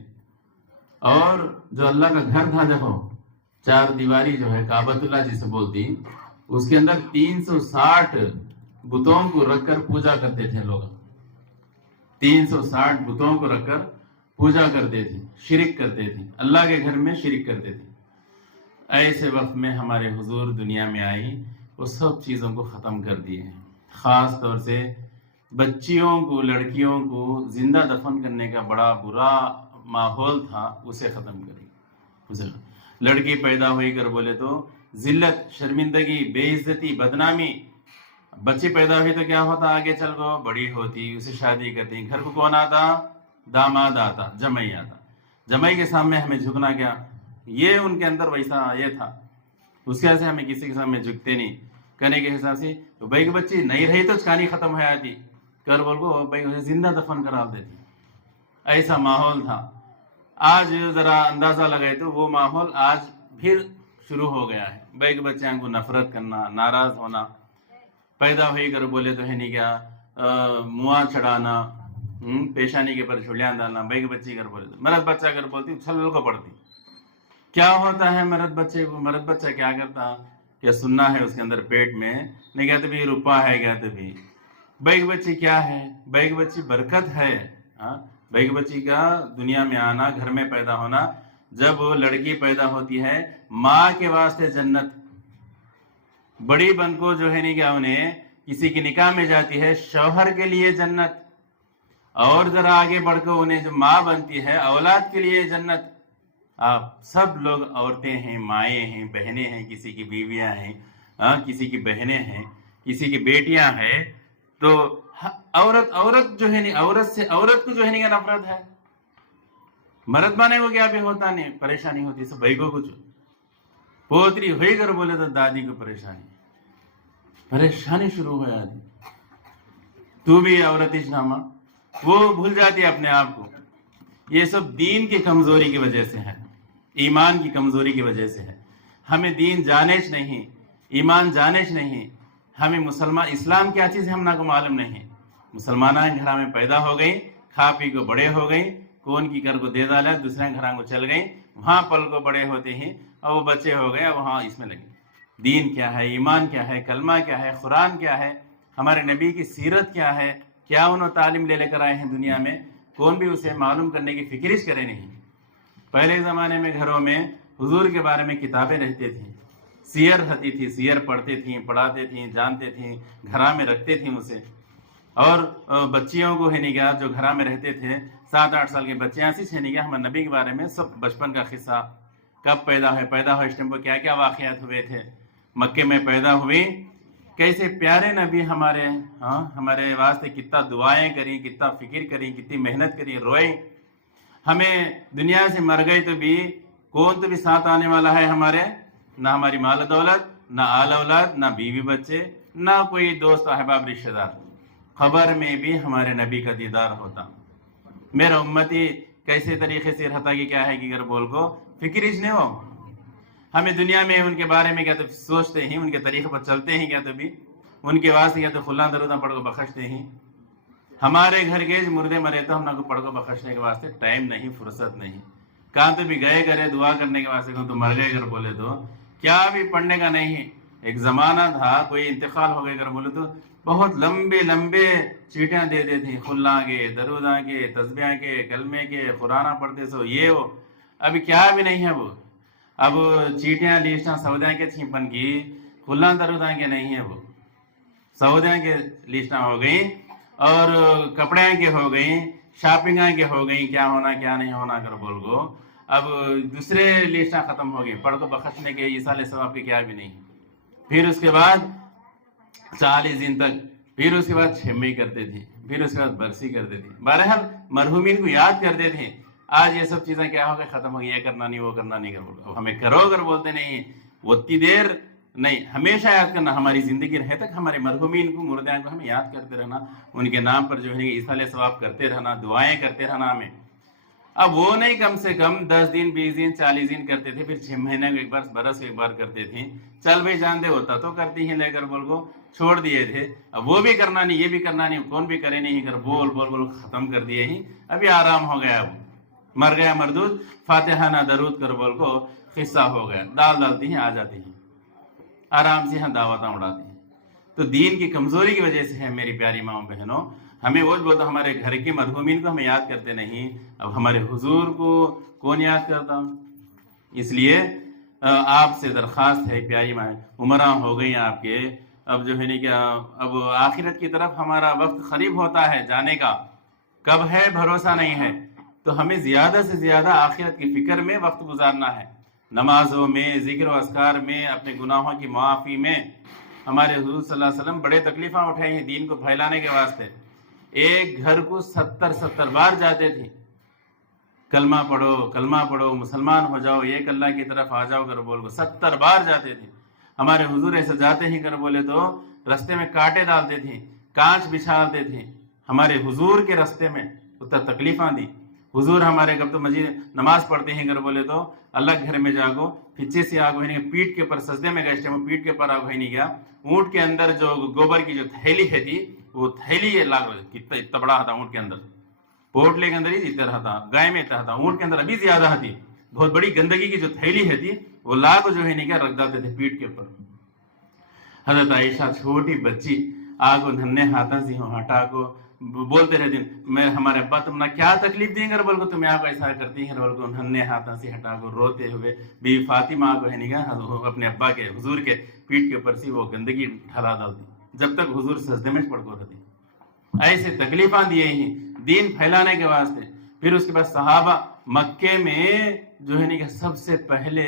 और जो अल्लाह का घर था देखो 4 दीवारी जो है काबतुल्लाह जिसे बोलती उसके अंदर 360 बुतों को रखकर पूजा करते थे लोग। 360 बुतों को रखकर पूजा करते थे शिरक करते थे अल्लाह के घर में शिरक करते थे। ऐसे वक्त में हमारे हुजूर दुनिया में आई वो सब चीज़ों को ख़त्म कर दिए। ख़ास तौर से बच्चियों को लड़कियों को जिंदा दफन करने का बड़ा बुरा माहौल था उसे ख़त्म करी। लड़की पैदा हुई कर बोले तो जिल्लत शर्मिंदगी बेइज्जती बदनामी। बच्ची पैदा हुई तो क्या होता आगे चल गो बड़ी होती उसे शादी करती घर को कौन आता दामाद आता जमाई आता। जमाई के सामने हमें झुकना क्या ये उनके अंदर वैसा ये था। उसके वजह से हमें किसी के सामने झुकते नहीं कहने के हिसाब से तो भाई की बच्ची नहीं रही तो कहानी ख़त्म हो जाती कर बोल को भाई उसे जिंदा दफन करा देती। ऐसा माहौल था। आज ज़रा अंदाज़ा लगाए तो वो माहौल आज फिर शुरू हो गया है। भाई के बच्चों को नफरत करना नाराज़ होना पैदा हुई कर बोले तो है नहीं क्या मुआ चढ़ाना पेशानी के पर झुलियाँ डालना। भाई के बच्ची कर बोले तो मर्द बच्चा कर बोलती छल को पड़ती क्या होता है मर्द बच्चे को? मर्द बच्चा क्या करता? क्या सुनना है उसके अंदर पेट में? नहीं कहते भी रुपा है, कहते भी बैग बच्ची क्या है? बैग बच्ची बरकत है। हाँ, बैग बच्ची का दुनिया में आना, घर में पैदा होना। जब वो लड़की पैदा होती है, माँ के वास्ते जन्नत। बड़ी बन को जो है नहीं क्या उन्हें किसी की निकाह में जाती है, शौहर के लिए जन्नत। और जरा आगे बढ़कर उन्हें जो माँ बनती है, औलाद के लिए जन्नत। आप सब लोग औरतें हैं, माएँ हैं, बहनें हैं, किसी की बीवियां हैं, किसी की बहनें हैं, किसी की बेटियां हैं। तो औरत जो है नहीं, औरत को जो है नहीं का नफरत है। मर्द माने को क्या भी होता नहीं, परेशानी होती सब भाई को कुछ पोतरी हुई कर बोले तो दादी को परेशानी शुरू हो जाती। तू भी औरतिश नामा, वो भूल जाती है अपने आप को। ये सब दीन की कमजोरी की वजह से है, ईमान की कमजोरी की वजह से है। हमें दीन जानेच नहीं, ईमान जानेच नहीं। हमें मुसलमान इस्लाम क्या चीज़ है हमना को मालूम नहीं। मुसलमान घर में पैदा हो गई, खा पी को बड़े हो गई, कौन की कर को दे डाला, दूसरे घर को चल गई, वहाँ पल को बड़े होते ही और वो बच्चे हो गए, वहाँ इसमें लगे। दीन क्या है, ईमान क्या है, कलमा क्या है, कुरान क्या है, हमारे नबी की सीरत क्या है, क्या उन्होंने तालीम ले लेकर आए हैं दुनिया में, कौन भी उसे मालूम करने की फिक्रिश करे नहीं। पहले ज़माने में घरों में हुजूर के बारे में किताबें रहती थी, सीयर रहती थी, सीयर पढ़ते थी, पढ़ाते थी, जानते थी, घरा में रखते थी उसे। और बच्चियों को है नहीं क्या जो घरा में रहते थे, 7-8 साल के बच्चे ऐसी है नहीं क्या हमारे नबी के बारे में सब बचपन का किस्सा, कब पैदा हुए इस टाइम पर क्या क्या वाक़यात हुए थे, मक्के में पैदा हुए, कैसे प्यारे नबी हमारे, हमारे वास्ते कितना दुआएं करी, कितना फिक्र करी, कितनी मेहनत करी, रोए। हमें दुनिया से मर गए तो भी कौन तो भी साथ आने वाला है हमारे, ना हमारी माल दौलत, ना आल औलाद, ना बीवी बच्चे, ना कोई दोस्त अहबाब रिश्तेदार। खबर में भी हमारे नबी का दीदार होता। मेरा उम्मती कैसे तरीके से रहता कि क्या है कि अगर बोल को फिक्रिश नहीं हो। हमें दुनिया में उनके बारे में क्या तो सोचते ही, उनके तरीके पर चलते हैं, क्या तो भी उनके वास्ते क्या तो खुला दरुदा पढ़ को बख्शते ही। हमारे घर के मुर्दे मरे तो हम ना को पढ़ को बख्शने के वास्ते टाइम नहीं, फुर्सत नहीं। कहाँ तो भी गए करे दुआ करने के वास्ते, तो मर गए घर बोले तो क्या भी पढ़ने का नहीं। एक ज़माना था कोई इंतकाल हो गए घर बोले तो बहुत लंबे लंबे चीटियाँ दे देती, खुल्ला के, दरूदा के, तस्बिया के, कलमे के, कुराना पढ़ते सो ये हो। अभी क्या भी नहीं है वो। अब चीटियाँ लिस्टा सौदा के छिपन की, खुल्ला दरूदा के नहीं है वो, सौदा के लिस्टा हो गई और कपड़े के हो गई, शॉपिंग के हो गई, क्या होना क्या नहीं होना कर बोल गो। अब दूसरे लिस्टा ख़त्म हो गई, पढ़ को बख्शने के ईसाले सवाब के क्या भी नहीं। फिर उसके बाद 40 दिन तक, फिर उसके बाद छेमी करते थे, फिर उसके बाद बरसी करते थे। बहरहाल मरहूमीन को याद करते थे। आज ये सब चीज़ें क्या हो गई, ख़त्म हो गई, ये करना नहीं, वो करना नहीं, कर हमें करो अगर बोलते नहीं, वो इतनी देर नहीं, हमेशा याद करना। हमारी ज़िंदगी रहे तक हमारे मरहूमीन को, मुर्दों को हमें याद करते रहना, उनके नाम पर जो है इसाले सवाब करते रहना, दुआएं करते रहना हमें। अब वो नहीं, कम से कम 10 दिन, 20 दिन, 40 दिन करते थे, फिर 6 महीने को एक बार, बरस एक बार करते थे। चल भाई जान दे होता तो करती ही, लेकर बोल को छोड़ दिए थे। अब वो भी करना नहीं, ये भी करना नहीं, कौन भी करे नहीं, कर बोल बोल बोल ख़त्म कर दिए ही। अभी आराम हो गया, अब मर गया मरदूद, फातिहा ना दरूद कर बोल को किस्सा हो गया, दाल डालती हैं आ जाती हैं, आराम से यहाँ दावतें उड़ाती हैं। तो दीन की कमज़ोरी की वजह से है मेरी प्यारी माँ बहनों। हमें वो बोलता हमारे घर के मरहूमीन को हमें याद करते नहीं, अब हमारे हुजूर को कौन याद करता। इसलिए आपसे दरख्वास्त है प्यारी माँ, उम्र हो गई आपके, अब जो है नहीं क्या, अब आखिरत की तरफ हमारा वक्त करीब होता है जाने का, कब है भरोसा नहीं है। तो हमें ज़्यादा से ज़्यादा आखिरत की फ़िक्र में वक्त गुजारना है, नमाज़ों में, ज़िक्र व अस्कार में, अपने गुनाहों की माफ़ी में। हमारे हुज़ूर सल्लल्लाहु अलैहि वसल्लम बड़े तकलीफ़ां उठाई हैं दीन को फैलाने के वास्ते। एक घर को 70 बार जाते थे, कलमा पढ़ो, मुसलमान हो जाओ, एक अल्लाह की तरफ आ जाओ कर बोल को 70 बार जाते थे। हमारे हुजूर ऐसे जाते ही कर बोले तो रास्ते में कांटे डालते थे, कांच बिछाते थे। हमारे हुजूर के रास्ते में उतना तकलीफ़ां दी। हुजूर हमारे कब तो मस्जिद नमाज पढ़ते हैं कर बोले तो अल्लाह घर में जागो, पीछे से आगो है नहीं, पीठ के ऊपर सजदे में गए, पीठ के ऊपर आगो है नहीं गया। ऊँट के अंदर जो गोबर की जो थैली है थी, वो थैली ये लाग कितना इतना बड़ा था ऊँट के अंदर, पोटले के अंदर ही इतना रहा था, गाय में इतना था, ऊँट के अंदर अभी ज्यादा थी। بہت بڑی گندگی کی جو تھیلی ہے تھی وہ لا کو جو ہے نہیں کیا رکھ دیتے تھے پیٹ کے اوپر. حضرت عائشہ چھوٹی بچی آگو ننے ہاتھوں سے ہٹا کو بولتے رہتے میں ہمارے ابا تم نہ کیا تکلیف دیں گے بول کو تمہیں آپ ایسا کرتی ہیں بول کو ننے ہاتھوں سے ہٹا کو روتے ہوئے بی فاطمہ کو ہے نہیں کیا اپنے ابا کے حضور کے پیٹ کے اوپر سے وہ گندگی ڈھلا ڈالتی جب تک حضور سجدے میں پڑ کو رہتی. ایسے تکلیفاں دیے ہی دین پھیلانے کے واسطے. پھر اس کے بعد صحابہ مکے میں جو ہے نہیں کہ سب سے پہلے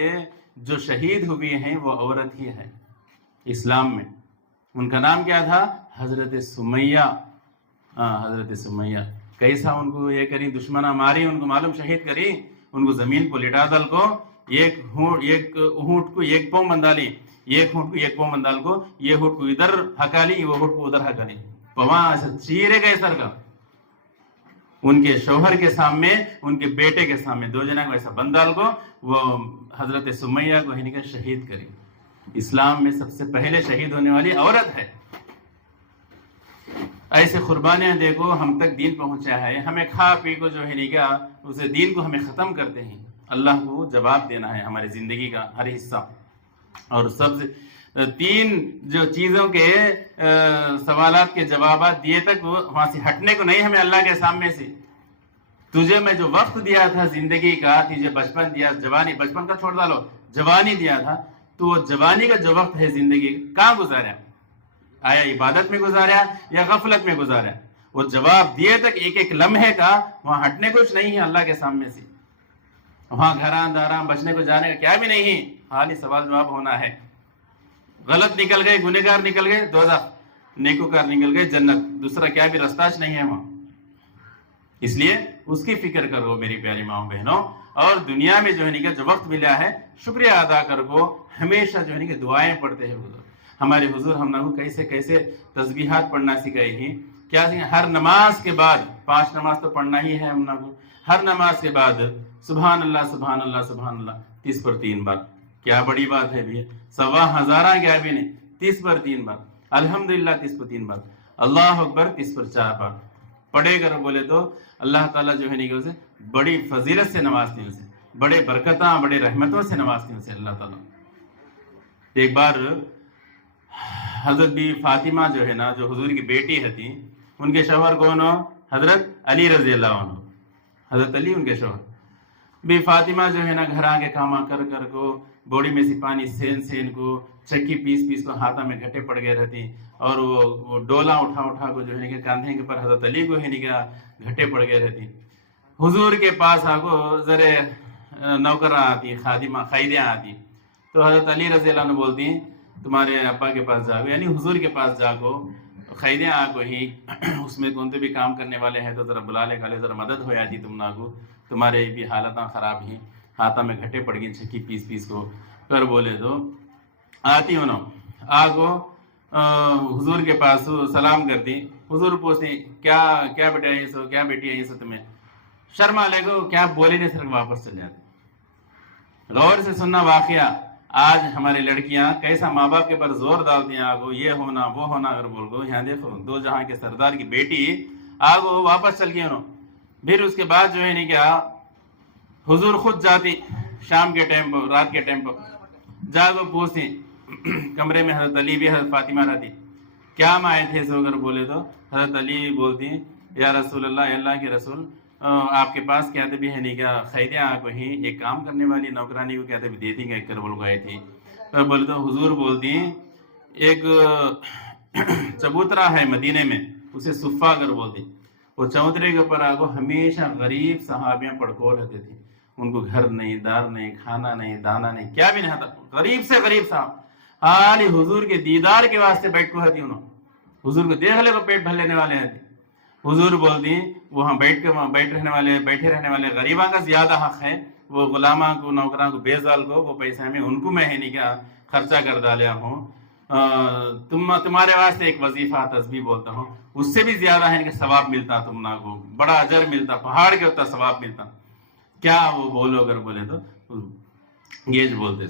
جو شہید ہوئے ہیں وہ عورت ہی ہے اسلام میں. ان کا نام کیا تھا؟ حضرت سمیہ. حضرت سمیہ کیسا ان کو یہ کری دشمنہ ماری ان کو معلوم شہید کری ان کو زمین کو لٹا دل کو ایک اونٹ کو ایک پاؤں بندالی ایک اونٹ کو ایک پاؤں بندال کو یہ اونٹ کو ادھر ہکالی وہ اونٹ کو ادھر ہکالی پواں ایسا چیرے گئے سر کا ان کے شوہر کے سامنے ان کے بیٹے کے سامنے دو جنا کو ایسا بندال کو وہ حضرت سمیہ کو ہی شہید کری. اسلام میں سب سے پہلے شہید ہونے والی عورت ہے. ایسے قربانیاں دیکھو ہم تک دین پہنچا ہے. ہمیں کھا پی کو جو ہے نہیں کیا اسے دین کو ہمیں ختم کرتے ہیں. اللہ کو جواب دینا ہے ہماری زندگی کا ہر حصہ. اور سب سے 3 جو چیزوں کے سوالات کے جوابات دیے تک وہاں سے ہٹنے کو نہیں ہمیں اللہ کے سامنے سے. تجھے میں جو وقت دیا تھا زندگی کا تجھے بچپن دیا جوانی بچپن کا چھوڑ ڈالو جوانی دیا تھا تو وہ جوانی کا جو وقت ہے زندگی کہاں گزارا؟ آیا عبادت میں گزارا یا غفلت میں گزارا؟ وہ جواب دیے تک ایک ایک لمحے کا وہاں ہٹنے کچھ نہیں ہے اللہ کے سامنے سے. وہاں گھران داران بچنے کو جانے کا کیا بھی نہیں خالی سوال جواب ہونا ہے. غلط نکل گئے گنہگار نکل گئے دوزخ نیکوکار نکل گئے جنت. دوسرا کیا بھی رستاش نہیں ہے وہاں. اس لیے اس کی فکر کرو میری پیاری ماں بہنوں. اور دنیا میں جو ہے نہیں کہ جو وقت ملا ہے شکریہ ادا کر کو ہمیشہ جو ہے نہیں کہ دعائیں پڑھتے ہیں. ہمارے حضور ہم نے کیسے کیسے تسبیحات پڑھنا سکھائی ہیں. کیا ہر نماز کے بعد 5 نماز تو پڑھنا ہی ہے ہم نے ہر نماز کے بعد سبحان اللہ سبحان اللہ سبحان اللہ 30 پر 3 بار. کیا بڑی بات ہے بھی 1,000 کیا بھی نہیں 30 پر 3 بار. الحمدللہ 30 پر 3 بار. اللہ اکبر 30 پر 4 بار پڑھے کر بولے تو اللہ تعالیٰ جو ہے نہیں کہ اسے بڑی فضیلت سے نوازتے ہیں. اسے بڑے برکتاں بڑے رحمتوں سے نوازتے ہیں اسے اللہ تعالیٰ. ایک بار حضرت بی فاطمہ جو ہے نا جو حضور کی بیٹی تھی ان کے شوہر کون ہو؟ حضرت علی رضی اللہ عنہ. حضرت علی ان کے شوہر. بی فاطمہ جو ہے نا گھر آ کے کاما کر کر کو بوڑی میں سے پانی سین کو چکی پیس کو ہاتھوں میں گھٹے پڑ گئے رہتی. اور وہ ڈولا اٹھا کو جو ہے کہ کاندھے کے پر حضرت علی کو ہے نہیں کیا گھٹے پڑ گئے رہتی. حضور کے پاس آگو ذرے نوکراں آتی خائدیاں آتی تو حضرت علی رضی اللہ عنہ بولتی ہیں تمہارے ابا کے پاس جاگو یعنی حضور کے پاس جاگو خیریاں آگو ہی اس میں کون بھی کام کرنے والے ہیں تو ذرا بلا لے گالے ذرا مدد ہو جاتی تم ناگو تمہارے بھی حالتاں خراب ہیں ہاتھوں میں گھٹے پڑ گئی چھکی پیس کو کر بولے تو آتی انہوں آگو حضور کے پاس سلام کرتی. حضور پوچھتی کیا بیٹا ہے سو کیا بیٹی ہے سو تمہیں شرما لے گو کیا بولے نہیں سر واپس چل جاتے. غور سے سننا واقعہ آج ہماری لڑکیاں کیسا ماں باپ کے پر زور ڈالتی ہیں آگو یہ ہونا وہ ہونا اگر بول گو یہاں دیکھو 2 جہاں کے سردار کی بیٹی آگو واپس چل گئی انہوں. پھر اس کے بعد جو ہے نہیں کیا حضور خود جاتی شام کے ٹائم پر رات کے ٹائم پر جاگو پوچھتی کمرے میں حضرت علی بھی حضرت فاطمہ رہتی کیا آئے تھے سو اگر بولے تو حضرت علی بولتی یا رسول اللہ کے رسول آپ کے پاس کیا بھی ہے نہیں کیا خیریاں کو ہی ایک کام کرنے والی نوکرانی کو کیا بھی دیتی گئے کر بول گئے تھی. بولے تو حضور بولتی ایک چبوترا ہے مدینے میں اسے صفا کر بولتی. وہ چبوترے کے اوپر آگو ہمیشہ غریب صحابیاں پڑکو رہتے تھے. ان کو گھر نہیں دار نہیں کھانا نہیں دانا نہیں کیا بھی نہیں تھا. غریب سے غریب صاحب حالی حضور کے دیدار کے واسطے بیٹھ کو رہتی انہوں حضور کو دیکھ لے کو پیٹ بھر لینے والے ہیں. حضور بولتی وہاں بیٹھے رہنے والے غریباں کا زیادہ حق ہے. وہ غلاماں کو نوکراں کو بیزال کو وہ پیسے میں ان کو میں ہے نہیں کیا خرچہ کر ڈالیا ہوں. تمہارے واسطے ایک وظیفہ تسبیح بولتا ہوں اس سے بھی زیادہ ہے کہ ثواب ملتا تم نا کو بڑا اجر ملتا پہاڑ کے ہوتا ثواب ملتا. کیا وہ بولو اگر بولے تو یہ جو بولتے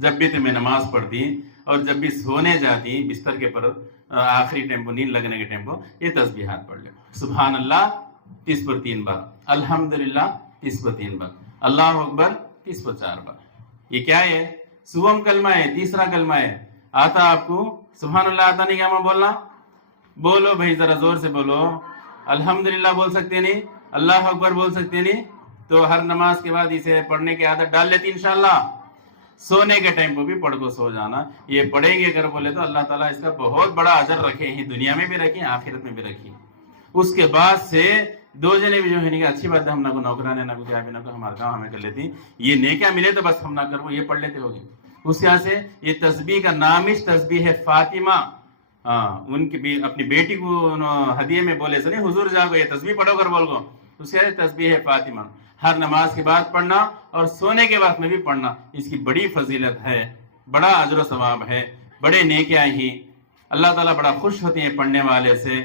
جب بھی تمہیں نماز پڑھتی اور جب بھی سونے جاتی بستر کے پر آخری ٹیمپو نیند لگنے کے ٹیمپو یہ تسبیحات پڑھ لے. سبحان اللہ 30 پر 3 بار الحمدللہ 30 پر 3 بار اللہ اکبر 30 पर 4 बार। ये क्या है? सुवम कलमा है, तीसरा कलमा है। आता आपको सुभान अल्लाह आता नहीं क्या मैं बोलना? बोलो भाई, जरा जोर से बोलो। अल्हम्दुलिल्लाह बोल सकते नहीं, अल्लाह अकबर बोल सकते नहीं, तो हर नमाज के बाद इसे पढ़ने की आदत डाल लेती इंशाल्लाह। सोने के टाइम पर भी पढ़ को सो जाना। ये पढ़ेंगे अगर बोले तो अल्लाह ताला इसका बहुत बड़ा अजर रखे हैं, दुनिया में भी रखे, आखिरत में भी रखी। उसके बाद से दो जने भी जो है नहीं, अच्छी बात है, हम ना को नौकराने ना को क्या भी ना को हमारा काम हमें कर लेती, ये नेकिया मिले तो बस हम ना करो, ये पढ़ लेते होगी। उसके यहाँ से ये तस्बीह का नामिश तस्बीह है फातिमा। हाँ, उनकी भी अपनी बेटी को हदिये में बोले सुने हुजूर जागो ये तस्बीह पढ़ो कर बोल को, उसके यहाँ तस्बीह है फातिमा। हर नमाज के बाद पढ़ना और सोने के वक्त में भी पढ़ना, इसकी बड़ी फजीलत है, बड़ा अजर सवाब है, बड़े नेकियां ही। अल्लाह ताला बड़ा खुश होते हैं पढ़ने वाले से,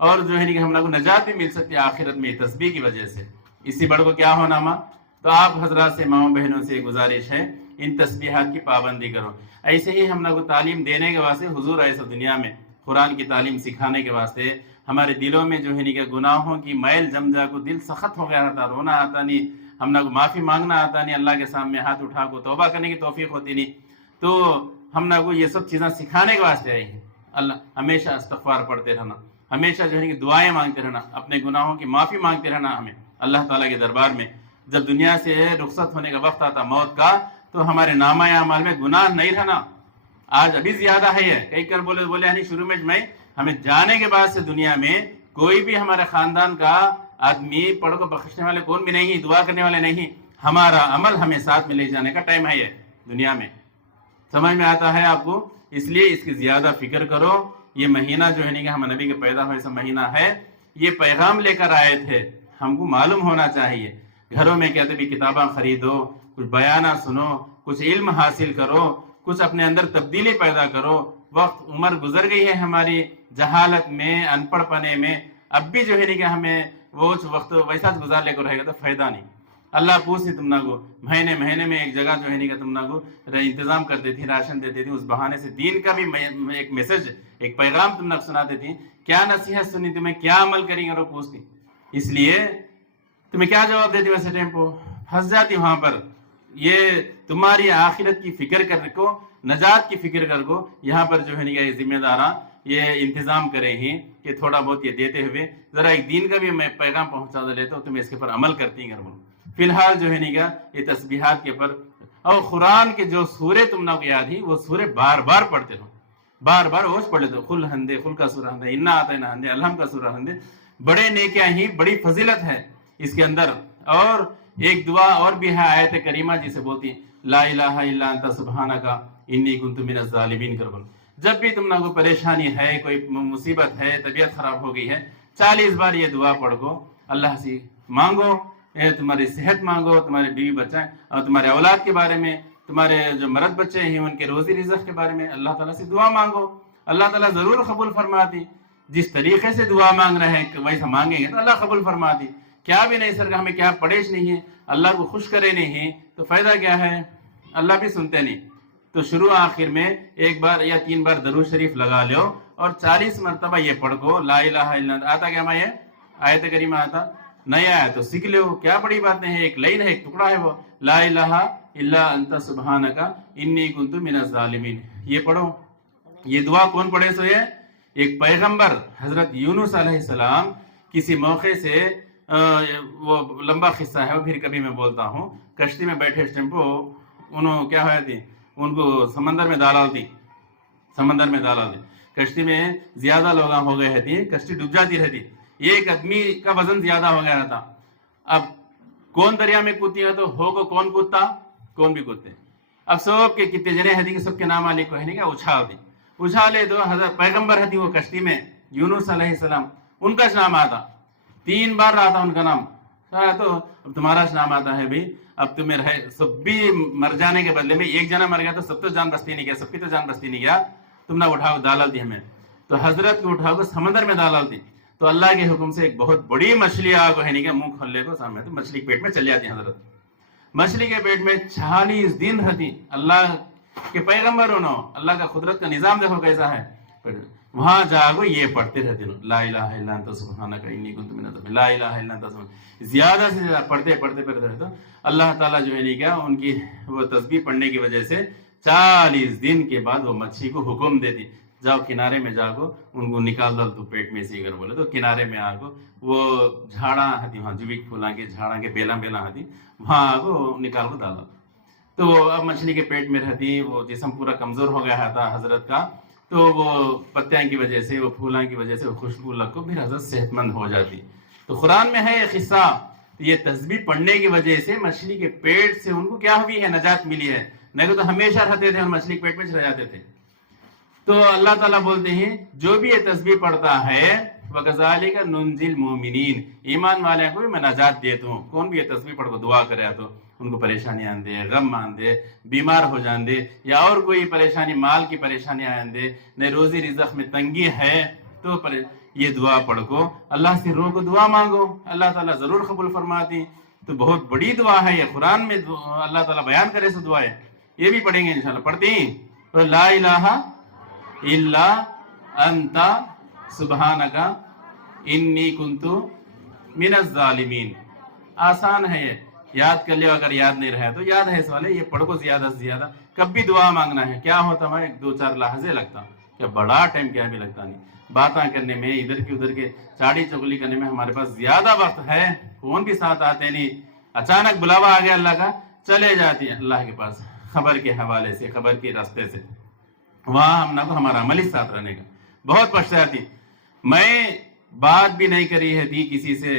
और जो है कि हम लोग को नजात भी मिल सकती है आखिरत में तस्बीह की वजह से। इसी बड़ को क्या होना माँ? तो आप हजरात से, माओ बहनों से गुजारिश है, इन तस्बीहात की पाबंदी करो। ऐसे ही हम लोग को तालीम देने के वास्ते हुजूर ऐसा दुनिया में कुरान की तालीम सिखाने के वास्ते हमारे दिलों में जो है नहीं, गुनाहों की मैल जम जा को, दिल सख्त हो गया था, रोना आता नहीं, हम लोग माफ़ी मांगना आता नहीं, अल्लाह के सामने हाथ उठा को तौबा करने की तौफीक होती नहीं, तो हम लोग को ये सब चीज़ें सिखाने के वास्ते आई हैं। अल्लाह हमेशा इस्तग़फ़ार पढ़ते रहना, हमेशा जो है कि दुआएं मांगते रहना, अपने गुनाहों की माफ़ी मांगते रहना हमें अल्लाह ताला के दरबार में। जब दुनिया से रुखसत होने का वक्त आता मौत का, तो हमारे नामा अमाल में गुनाह नहीं रहना। आज अभी ज्यादा है ये, कई कर बोले यानी शुरू में मैं, हमें जाने के बाद से दुनिया में कोई भी हमारे खानदान का आदमी पढ़ को बख्शने वाले कौन भी नहीं, दुआ करने वाले नहीं। हमारा अमल हमें साथ में ले जाने का टाइम है ये दुनिया में। समझ में आता है आपको? इसलिए इसकी ज्यादा फिक्र करो। ये महीना जो है नहीं, हम नबी के पैदा हुए ऐसा महीना है, ये पैगाम लेकर आए थे, हमको मालूम होना चाहिए। घरों में कहते भी किताबें खरीदो, कुछ बयाना सुनो, कुछ इल्म हासिल करो, कुछ अपने अंदर तब्दीली पैदा करो। वक्त उम्र गुजर गई है हमारी जहालत में, अनपढ़ पने में, अब भी जो है नहीं कि हमें वो वक्त वैसा गुजार लेकर रहेगा तो फायदा नहीं। अल्लाह पूछती तुम ना को महीने महीने में एक जगह जो है नहीं कि तुम ना को इंतजाम कर देती, राशन दे देती, उस बहाने से दीन का भी एक मैसेज, एक पैगाम तुम ना सुना देती। क्या नसीहत सुनी तुम्हें, क्या अमल करेंगे, और पूछती। इसलिए तुम्हें क्या जवाब देती? वैसे टाइम को फंस जाती वहां पर। ये तुम्हारी आखिरत की फिक्र कर को, नजात की फिक्र कर को, यहाँ पर जो है नहीं कि जिम्मेदारा ये इंतजाम करें ही कि थोड़ा बहुत ये देते हुए जरा एक दीन का भी मैं पैगाम पहुंचा देता हूँ, तुम्हें इसके पर अमल करती हैं। फिलहाल जो है नहीं का ये तस्बीहात के पर और कुरान के जो सूरे तुम ना को याद ही, वो सूरे बार बार पढ़ते रहो, बार बार रोज पढ़ लेते हो। खुल हंदे, खुल का सूरा हंदे, इन्ना आता है ना हंदे, अलहम का सूरा हंदे, बड़े नेकियां ही, बड़ी फजीलत है इसके अंदर। और एक दुआ और भी है आयत करीमा जिसे बोलती ला इलाहा इल्ला अंता सुब्हानका इन्नी कुन्तु मिनज़ ज़ालिमीन कर बोल। जब भी तुम ना कोई परेशानी है, कोई मुसीबत है, तबीयत खराब हो गई है, 40 बार ये दुआ पढ़ को अल्लाह से मांगो, तुम्हारी सेहत मांगो, तुम्हारे बीवी बच्चे और तुम्हारे औलाद के बारे में, तुम्हारे जो मर्द बच्चे हैं उनके रोजी रिज़्क़ के बारे में अल्लाह ताला से दुआ मांगो। अल्लाह ताला जरूर कबूल फरमाती। जिस तरीके से दुआ मांग रहे हैं वैसा मांगेंगे तो अल्लाह कबूल फरमाती। क्या भी नहीं सर, हमें क्या पड़ेश नहीं है, अल्लाह को खुश करे नहीं तो फायदा क्या है? अल्लाह भी सुनते नहीं। तो शुरू आखिर में एक बार या 3 बार दरूद शरीफ लगा लो और 40 मरतबा ये पढ़ को ला इलाहा इल्ला। आता क्या मैं ये आयत करीमा आता नहीं आया तो सीख लो, क्या बड़ी बात नहीं है, एक लाइन है, एक टुकड़ा है, वो ला इलाहा इल्ला अंता सुब्हानका इन्नी कुन्तु मिनज़ ज़ालिमीन। ये पढ़ो। ये दुआ कौन पढ़े? सो ये एक पैगंबर हजरत यूनुस अलैहिस्सलाम किसी मौके से वो लंबा किस्सा है, वो फिर कभी मैं बोलता हूँ। कश्ती में बैठे टेम्पो उन्होंने क्या हुआ थी, उनको समंदर में डाल दी, समंदर में डाल दी। कश्ती में ज्यादा लोग हो गए थे, कश्ती डूब जाती रहती, एक आदमी का वजन ज्यादा हो गया था। अब कौन दरिया में कूदती है तो हो को कौन कूदता, कौन भी कूदते। अब सब के कितने जने हदी सबके नाम आले को है उछाल दी, उछाले दो हजरत पैगंबर हदी वो कश्ती में यूनुस अलैहिस्सलाम, उनका नाम आता 3 बार रहा था उनका नाम। तो अब तुम्हारा नाम आता है भाई, अब तुम्हें रहे सब भी मर जाने के बदले में एक जना मर गया तो सब तो जान बस्ती नहीं गया, सबकी तो जान बस्ती नहीं गया, तुम ना उठाओ डाल दी हमें। तो हजरत को उठाओ समंदर में डाल दी, तो अल्लाह के हुक्म से एक बहुत बड़ी मछली आग है नहीं क्या मुंह खोलने को सामने, तो मछली के पेट में चली जाती हजरत। मछली के पेट में 40 दिन रहती। अल्लाह के पैगंबर हो, अल्लाह का कुदरत का निजाम देखो कैसा है। वहां जागो ये पढ़ते रहते हो, ला इलाहा इल्ला अंता सुब्हानका इन्नी कुन्तु मिनज़ ज़ालिमीन, ला इलाहा इल्ला अंता सुब्हानका, ज्यादा से ज्यादा पढ़ते पढ़ते पढ़ते रहते हो। अल्लाह ताला जो है नहीं क्या, उनकी वो तस्बीह पढ़ने की वजह से 40 दिन के बाद वो मच्छी को हुक्म देती, जाओ किनारे में जागो, उनको निकाल दो तो पेट में से, अगर बोले तो किनारे में आगो, वो झाड़ा हती वहाँ जुबिक फूला के झाड़ा के बेला बेला हती, वहाँ आगो निकाल को डालो। तो अब मछली के पेट में रहती, वो जिस्म पूरा कमजोर हो गया था हजरत का, तो वो पत्तियां की वजह से, वो फूलों की वजह से वो खुशबू लग को फिर हजरत सेहतमंद हो जाती। तो कुरान में है ये किस्सा, तो ये तस्बीह पढ़ने की वजह से मछली के पेट से उनको क्या हुई है, नजात मिली है, नहीं तो हमेशा रहते थे और मछली के पेट में रह जाते थे। तो अल्लाह ताला बोलते हैं जो भी ये तस्बीह पढ़ता है वकज़ालिका नुनजिल मोमिनीन, ईमान वाले को भी मैं नजात देता हूँ। कौन भी ये तस्बीह पढ़ को दुआ करे तो उनको परेशानी आन दे, गम आन दे, बीमार हो जान दे, या और कोई परेशानी, माल की परेशानी आन दे, न रोजी रिज़्क़ में तंगी है, तो ये दुआ पढ़ को अल्लाह से रो को दुआ मांगो, अल्लाह ताला जरूर कबूल फरमाती। तो बहुत बड़ी दुआ है ये, कुरान में अल्लाह ताला बयान करे सो दुआ है, ये भी पढ़ेंगे इंशाल्लाह। पढ़ते ही तो ला इलाहा इल्ला अंता सुब्हानका इन्नी कुन्तु मिनज़ ज़ालिमीन। आसान है ये, याद कर लियो, अगर याद नहीं रहा तो याद है इस वाले, ये पढ़ को ज्यादा से ज्यादा। कब भी दुआ मांगना है, क्या होता है 2-4 लहजे लगता, क्या बड़ा टाइम क्या भी लगता नहीं, बातें करने में, इधर की उधर के चाड़ी चुगली करने में हमारे पास ज्यादा वक्त है, फोन भी साथ आते नहीं, अचानक बुलावा आ गया अल्लाह का, चले जाती है अल्लाह के पास खबर के हवाले से, खबर के रास्ते से, वहां हम ना को हमारा अमल ही साथ रहने का। बहुत पछताती, मैं बात भी नहीं करी है थी किसी से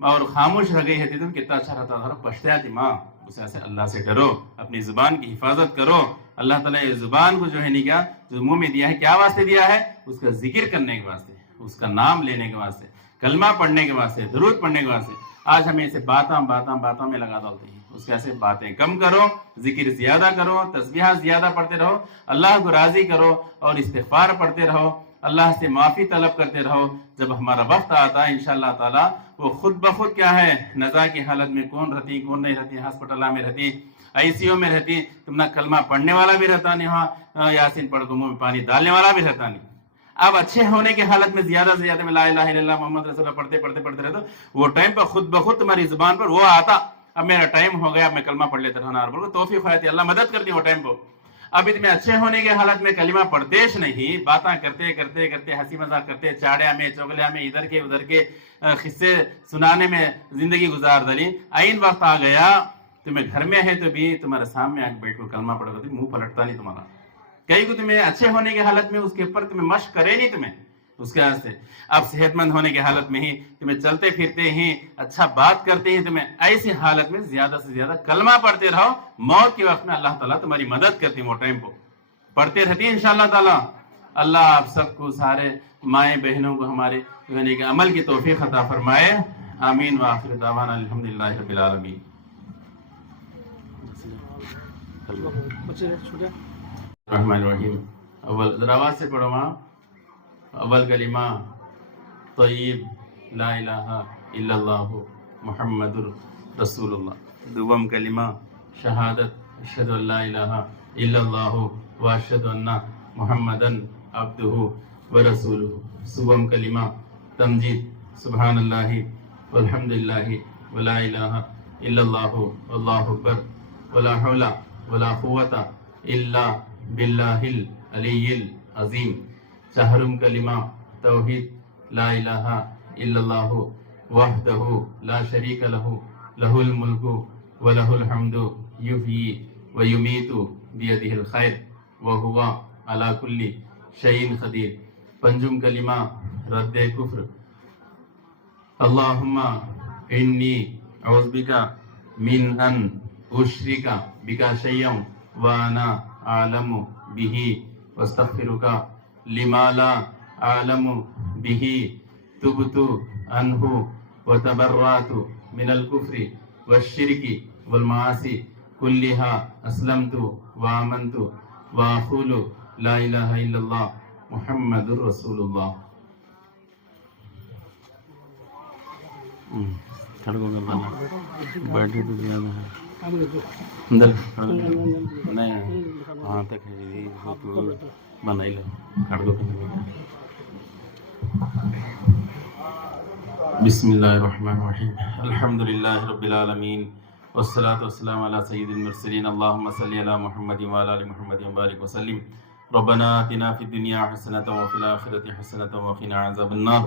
और खामोश रह गई है थी, तो कितना अच्छा रहता था। पछताती माँ, उसे ऐसे अल्लाह से डरो, अपनी जुबान की हिफाजत करो। अल्लाह ताला ये जुबान को जो है नहीं क्या, जो मुंह में दिया है, क्या वास्ते दिया है, उसका जिक्र करने के वास्ते, उसका नाम लेने के वास्ते, कलमा पढ़ने के वास्ते, दुरूद पढ़ने के वास्ते। आज हमें इसे बाता में लगा डालते हैं, उसके ऐसे बातें कम करो, जिक्र ज्यादा करो, तस्बीह ज्यादा पढ़ते रहो, अल्लाह को राजी करो और इस्तिग़फ़ार पढ़ते रहो, अल्लाह से माफी तलब करते रहो। जब हमारा वक्त आता है इंशाअल्लाह ताला, वो खुद ब खुद क्या है, नज़ा की हालत में कौन रहती कौन नहीं रहती, हॉस्पिटल में रहती, आईसीयू में रहती, तुम ना कलमा पढ़ने वाला भी रहता नहीं, वहाँ यासीन पढ़ को मुंह में पानी डालने वाला भी रहता नहीं। अब अच्छे होने की हालत में ज्यादा से ज्यादा में ला इलाहा इल्लल्लाह मोहम्मद रसूलुल्लाह पढ़ते पढ़ते पढ़ते रहते, वो टाइम पर खुद ब खुद तुम्हारी जुबान पर वो आता, अब मेरा टाइम हो गया, अब मैं कलमा पढ़ लेता रहना, बोलो तौफीक होती, अल्लाह मदद करती वो टाइम को। अब इतने अच्छे होने के हालत में कलिमा पढ़तेश नहीं, बातें करते करते करते, हंसी मजाक करते, चाड़िया में चौगलिया में, इधर के उधर के किस्से सुनाने में जिंदगी गुजार दली। आइन वक्त आ गया, तुम्हें घर में है तो भी तुम्हारे सामने आके बैठ कर कलमा पढ़ कर मुंह पलटता नहीं तुम्हारा। कहीं को तुम्हें अच्छे होने की हालत में उसके ऊपर तुम्हें मश्क करे नहीं तुम्हें उसके वास्ते। अब सेहतमंद होने की हालत में ही तुम्हें चलते फिरते ही अच्छा बात करते ही तुम्हें, ऐसी हालत में ज्यादा से ज्यादा कलमा पढ़ते रहो। मौत के वक्त में अल्लाह ताला तुम्हारी मदद करती है, वो टाइम को पढ़ते रहती है इंशाअल्लाह ताला। अल्लाह आप सबको, सारे माए बहनों को हमारे रहने के अमल की तौफीक अता फरमाए। आमीन व आखिर दावाना अल्हम्दुलिल्लाहि रब्बिल आलमीन। रहमान रहीम। अव्वल जरा आवाज से पढ़ो माँ। अव्वल कलिमा तय्यब ला इलाहा इल्लल्लाहु मुहम्मदुर रसूलुल्लाह। दुवम कलिमा शहादत अशहदु अल्ला इलाहा इल्लल्लाहु व अशहदु अन्ना मुहम्मदन अब्दुहु व रसूलुहु। सुवम कलिमा तमजीद सुब्हानल्लाहि वल्हम्दुलिल्लाहि व ला इलाहा इल्लल्लाहु वल्लाहु अकबर व ला हौला व ला कुव्वता इल्ला बिल्लाहिल अलिय्यिल अज़ीम। शहरुम कलिमा तौहीद ला इलाहा इल्लल्लाहु वहदहु ला शरीक लहु लहुल मुल्कु व लहुल हम्दु युहयी व युमीतु बियदिहिल खैर व हुवा अला कुल्ली शैइन क़दीर। पंजुम कलिमा रद्दे कुफ्र अल्लाहुम्मा इन्नी औज़ु बिका मिन अन उश्रिका बिका शय्यम व अना आलमु बिही वस्तग़फिरुका लिमा ला आलमु बिही तुबतु अन्हु व तबर्रातु मिनल कुफ्रि वश्शिरकी वल मासी कुल्लिहा अस्लमतु व आमनतु व अक़ूलु ला इलाहा इल्लल्लाह मुहम्मदुर रसूलुल्लाह। खड़गों का बना बैठे तो ज्यादा है अंदर नहीं वहाँ तक है बनाई लो खड़गों का। بسم اللہ الرحمن الرحیم الحمد للہ رب العالمین والصلاة والسلام علی سید المرسلین اللہم صلی علی محمد وعلی آل محمد وبارک وسلم ربنا آتنا فی الدنیا حسنۃ وفی الآخرۃ حسنۃ وقنا عذاب النار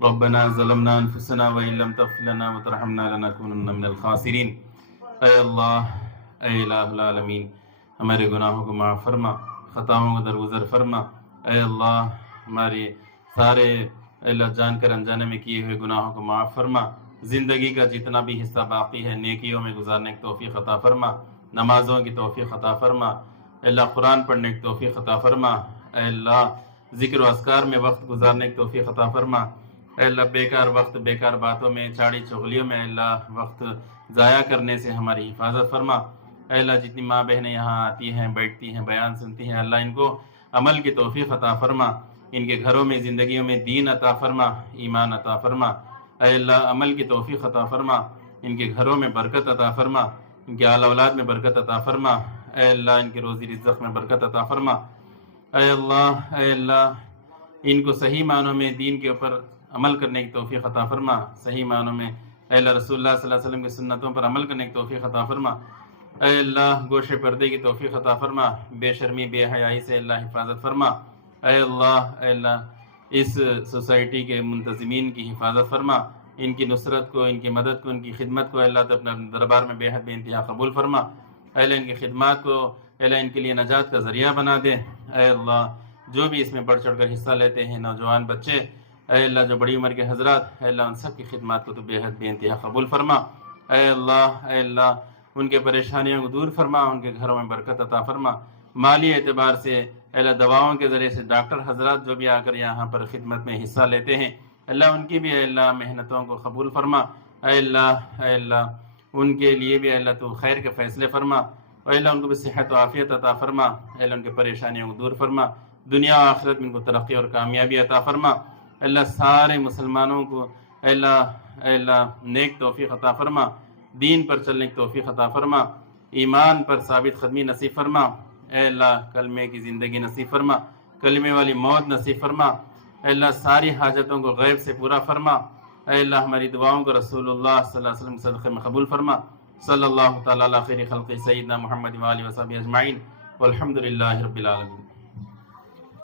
ربنا ظلمنا انفسنا وإن لم تغفر لنا وترحمنا لنکونن من الخاسرین۔ اے اللہ، اے الہ العالمین، ہمارے گناہوں کو معاف فرما، خطاؤں کو درگزر فرما۔ اے اللہ، ہمارے سارے اللہ جان کر انجانے میں کیے ہوئے گناہوں کو معاف فرما۔ زندگی کا جتنا بھی حصہ باقی ہے نیکیوں میں گزارنے کی توفیق عطا فرما، نمازوں کی توفیق عطا فرما، اللہ قرآن پڑھنے کی توفیق عطا فرما۔ اے اللہ، ذکر و اذکار میں وقت گزارنے کی توفیق عطا فرما۔ اے اللہ، بیکار وقت، بیکار باتوں میں، چاڑی چغلیوں میں اللہ وقت ضائع کرنے سے ہماری حفاظت فرما۔ اے اللہ، جتنی ماں بہنیں یہاں آتی ہیں، بیٹھتی ہیں، بیان سنتی ہیں، اللہ ان کو عمل کی توفیق عطا فرما، ان کے گھروں میں، زندگیوں میں دین عطا فرما، ایمان عطا فرما۔ اے اللہ، عمل کی توفیق عطا فرما، ان کے گھروں میں برکت عطا فرما، ان کے آل اولاد میں برکت عطا فرما۔ اے اللہ، ان کے روزی رزق میں برکت عطا فرما۔ اے اللہ، ان کو صحیح معنوں میں دین کے اوپر عمل کرنے کی توفیق عطا فرما، صحیح معنوں میں اے اللہ رسول اللہ صلی اللہ علیہ وسلم کی سنتوں پر عمل کرنے کی توفیق عطا فرما۔ اے اللہ، گوشے پردے کی توفیق عطا فرما، بے شرمی، بے حیائی سے اللہ حفاظت فرما۔ اے اللہ، اس سوسائٹی کے منتظمین کی حفاظت فرما، ان کی نصرت کو، ان کی مدد کو، ان کی خدمت کو اللہ تو اپنے دربار میں بے حد بے انتہا قبول فرما۔ اے اللہ، ان کی خدمات کو اے اللہ ان کے لیے نجات کا ذریعہ بنا دے۔ اے اللہ، جو بھی اس میں بڑھ چڑھ کر حصہ لیتے ہیں، نوجوان بچے، اے اللہ جو بڑی عمر کے حضرات، اے اللہ ان سب کی خدمات کو تو بے حد بے انتہا قبول فرما۔ اے اللہ ان کے پریشانیوں کو دور فرما، ان کے گھروں میں برکت عطا فرما۔ مالی اعتبار سے اے اللہ دواؤں کے ذریعے سے ڈاکٹر حضرات جو بھی آ کر یہاں پر خدمت میں حصہ لیتے ہیں، اللہ ان کی بھی اے اللہ محنتوں کو قبول فرما۔ اے اللہ ان کے لیے بھی اے اللہ تو خیر کے فیصلے فرما، اے اللہ ان کو بھی صحت و عافیت عطا فرما، اے اللہ ان کے پریشانیوں کو دور فرما، دنیا و آخرت میں ان کو ترقی اور کامیابی عطا فرما۔ اے اللہ سارے مسلمانوں کو اے اللہ نیک توفیق عطا فرما، دین پر چلنے کی توفیق عطا فرما، ایمان پر ثابت قدمی نصیب فرما۔ اے اللہ کلمے کی زندگی نصیب فرما، کلمے والی موت نصیب فرما۔ اے اللہ ساری حاجتوں کو غیب سے پورا فرما۔ اے اللہ ہماری دعاؤں کو رسول اللہ صلی اللہ علیہ وسلم صدقے میں قبول فرما۔ صلی اللہ تعالیٰ علی خیر خلق سیدنا محمد و آلہ و صحبہ اجمعین والحمد للہ رب العالمین۔